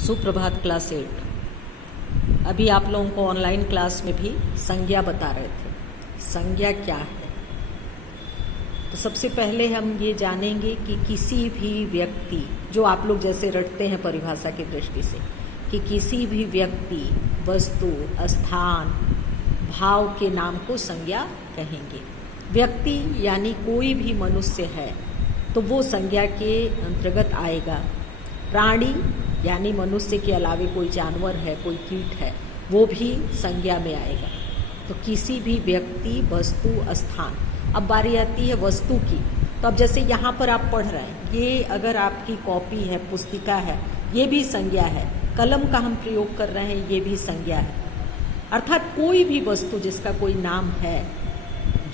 सुप्रभात क्लास 8। अभी आप लोगों को ऑनलाइन क्लास में भी संज्ञा बता रहे थे। संज्ञा क्या है? तो सबसे पहले हम ये जानेंगे कि किसी भी व्यक्ति, जो आप लोग जैसे रटते हैं परिभाषा की दृष्टि से, कि किसी भी व्यक्ति, वस्तु, स्थान, भाव के नाम को संज्ञा कहेंगे। व्यक्ति यानी कोई भी मनुष्य है तो वो संज्ञा के अंतर्गत आएगा। प्राणी यानी मनुष्य के अलावे कोई जानवर है, कोई कीट है, वो भी संज्ञा में आएगा। तो किसी भी व्यक्ति, वस्तु, स्थान। अब बारी आती है वस्तु की। तो अब जैसे यहाँ पर आप पढ़ रहे हैं, ये अगर आपकी कॉपी है, पुस्तिका है, ये भी संज्ञा है। कलम का हम प्रयोग कर रहे हैं, ये भी संज्ञा है। अर्थात कोई भी वस्तु जिसका कोई नाम है,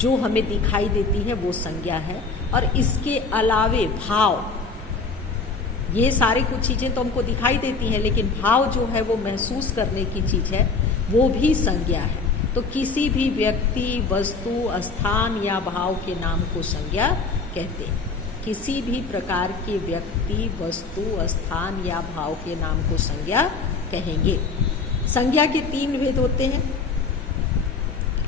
जो हमें दिखाई देती है, वो संज्ञा है। और इसके अलावे भाव, ये सारी कुछ चीज़ें तो हमको दिखाई देती हैं, लेकिन भाव जो है वो महसूस करने की चीज़ है, वो भी संज्ञा है। तो किसी भी व्यक्ति, वस्तु, स्थान या भाव के नाम को संज्ञा कहते हैं। किसी भी प्रकार के व्यक्ति, वस्तु, स्थान या भाव के नाम को संज्ञा कहेंगे। संज्ञा के 3 भेद होते हैं,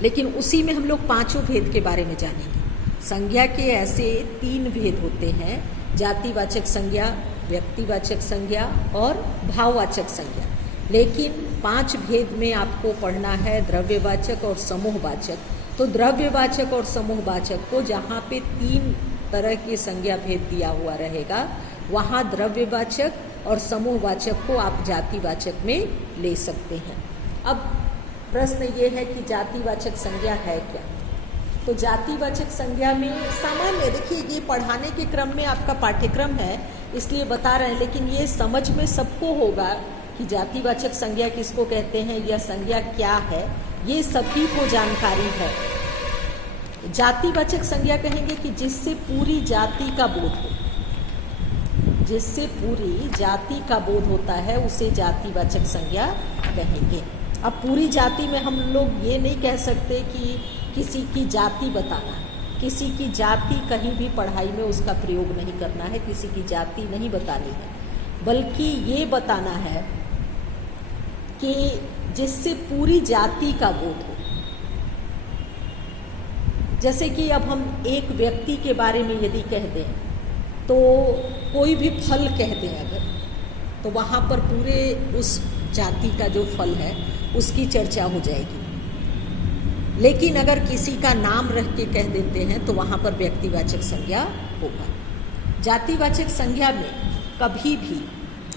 लेकिन उसी में हम लोग 5 भेद के बारे में जानेंगे। संज्ञा के ऐसे 3 भेद होते हैं: जातिवाचक संज्ञा, व्यक्तिवाचक संज्ञा और भाववाचक संज्ञा। लेकिन 5 भेद में आपको पढ़ना है द्रव्यवाचक और समूहवाचक। तो द्रव्यवाचक और समूहवाचक को जहाँ पे 3 तरह के संज्ञा भेद दिया हुआ रहेगा, वहाँ द्रव्यवाचक और समूहवाचक को आप जातिवाचक में ले सकते हैं। अब प्रश्न ये है कि जातिवाचक संज्ञा है क्या? तो जातिवाचक संज्ञा में सामान्य, देखिए ये पढ़ाने के क्रम में आपका पाठ्यक्रम है, इसलिए बता रहे हैं, लेकिन ये समझ में सबको होगा कि जातिवाचक संज्ञा किसको कहते हैं, यह संज्ञा क्या है, ये सभी को जानकारी है। जातिवाचक संज्ञा कहेंगे कि जिससे पूरी जाति का बोध हो, जिससे पूरी जाति का बोध होता है, उसे जातिवाचक संज्ञा कहेंगे। अब पूरी जाति में हम लोग ये नहीं कह सकते कि किसी की जाति बताना है। किसी की जाति कहीं भी पढ़ाई में उसका प्रयोग नहीं करना है, किसी की जाति नहीं बतानी है, बल्कि ये बताना है कि जिससे पूरी जाति का बोध हो। जैसे कि अब हम एक व्यक्ति के बारे में यदि कह दें, तो कोई भी फल कह दें अगर, तो वहाँ पर पूरे उस जाति का जो फल है उसकी चर्चा हो जाएगी। लेकिन अगर किसी का नाम रख के कह देते हैं तो वहाँ पर व्यक्तिवाचक संज्ञा होगा। जातिवाचक संज्ञा में कभी भी,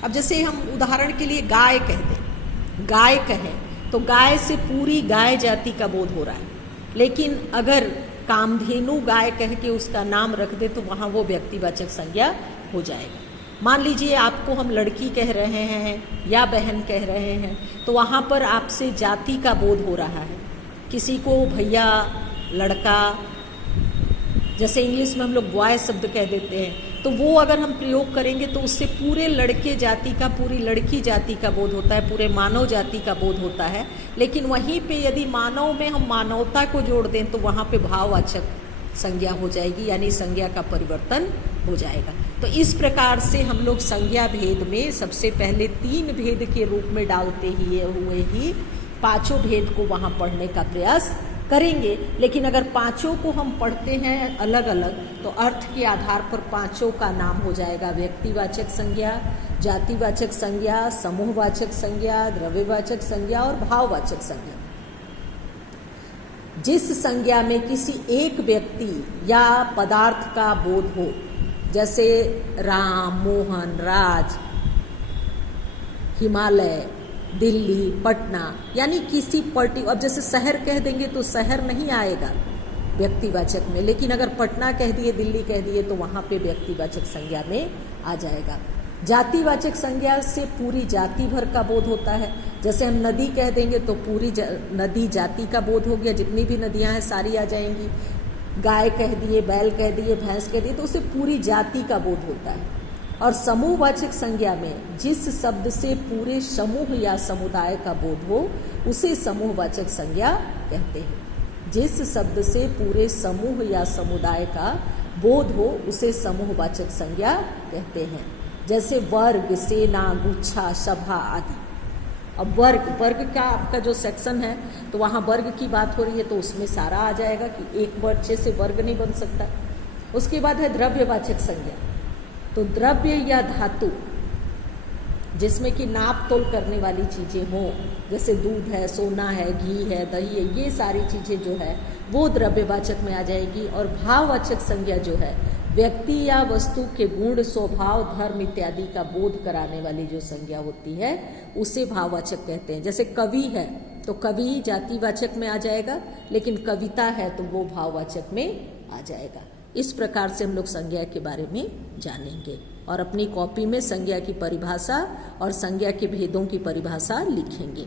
अब जैसे हम उदाहरण के लिए गाय कह दें, गाय कहें तो गाय से पूरी गाय जाति का बोध हो रहा है। लेकिन अगर कामधेनु गाय कह के उसका नाम रख दे तो वहाँ वो व्यक्तिवाचक संज्ञा हो जाएगा। मान लीजिए आपको हम लड़की कह रहे हैं या बहन कह रहे हैं, तो वहाँ पर आपसे जाति का बोध हो रहा है। किसी को भैया, लड़का, जैसे इंग्लिश में हम लोग बॉय शब्द कह देते हैं, तो वो अगर हम प्रयोग करेंगे तो उससे पूरे लड़के जाति का, पूरी लड़की जाति का बोध होता है, पूरे मानव जाति का बोध होता है। लेकिन वहीं पे यदि मानव में हम मानवता को जोड़ दें तो वहाँ पे भाववाचक संज्ञा हो जाएगी, यानी संज्ञा का परिवर्तन हो जाएगा। तो इस प्रकार से हम लोग संज्ञा भेद में सबसे पहले 3 भेद के रूप में डालते हुए ही 5 भेद को वहाँ पढ़ने का प्रयास करेंगे। लेकिन अगर 5 को हम पढ़ते हैं अलग अलग, तो अर्थ के आधार पर 5 का नाम हो जाएगा व्यक्तिवाचक संज्ञा, जातिवाचक संज्ञा, समूहवाचक संज्ञा, द्रव्यवाचक संज्ञा और भाववाचक संज्ञा। जिस संज्ञा में किसी एक व्यक्ति या पदार्थ का बोध हो, जैसे राम, मोहन, राज, हिमालय, दिल्ली, पटना, यानी किसी अब जैसे शहर कह देंगे तो शहर नहीं आएगा व्यक्तिवाचक में, लेकिन अगर पटना कह दिए, दिल्ली कह दिए, तो वहाँ पे व्यक्तिवाचक संज्ञा में आ जाएगा। जातिवाचक संज्ञा से पूरी जाति भर का बोध होता है। जैसे हम नदी कह देंगे तो पूरी नदी जाति का बोध हो गया, जितनी भी नदियाँ हैं सारी आ जाएंगी। गाय कह दिए, बैल कह दिए, भैंस कह दिए, तो उससे पूरी जाति का बोध होता है। और समूहवाचक संज्ञा में जिस शब्द से पूरे समूह या समुदाय का बोध हो, उसे समूहवाचक संज्ञा कहते हैं। जिस शब्द से पूरे समूह या समुदाय का बोध हो, उसे समूहवाचक संज्ञा कहते हैं। जैसे वर्ग, सेना, गुच्छा, सभा आदि। अब वर्ग का आपका जो सेक्शन है तो वहाँ वर्ग की बात हो रही है तो उसमें सारा आ जाएगा कि एक वर्ग से वर्ग नहीं बन सकता। उसके बाद है द्रव्यवाचक संज्ञा। तो द्रव्य या धातु जिसमें कि नाप तोल करने वाली चीज़ें हों, जैसे दूध है, सोना है, घी है, दही है, ये सारी चीज़ें जो है वो द्रव्यवाचक में आ जाएगी। और भाववाचक संज्ञा जो है व्यक्ति या वस्तु के गुण, स्वभाव, धर्म इत्यादि का बोध कराने वाली जो संज्ञा होती है उसे भाववाचक कहते हैं। जैसे कवि है तो कवि जातिवाचक में आ जाएगा, लेकिन कविता है तो वो भाववाचक में आ जाएगा। इस प्रकार से हम लोग संज्ञा के बारे में जानेंगे और अपनी कॉपी में संज्ञा की परिभाषा और संज्ञा के भेदों की परिभाषा लिखेंगे।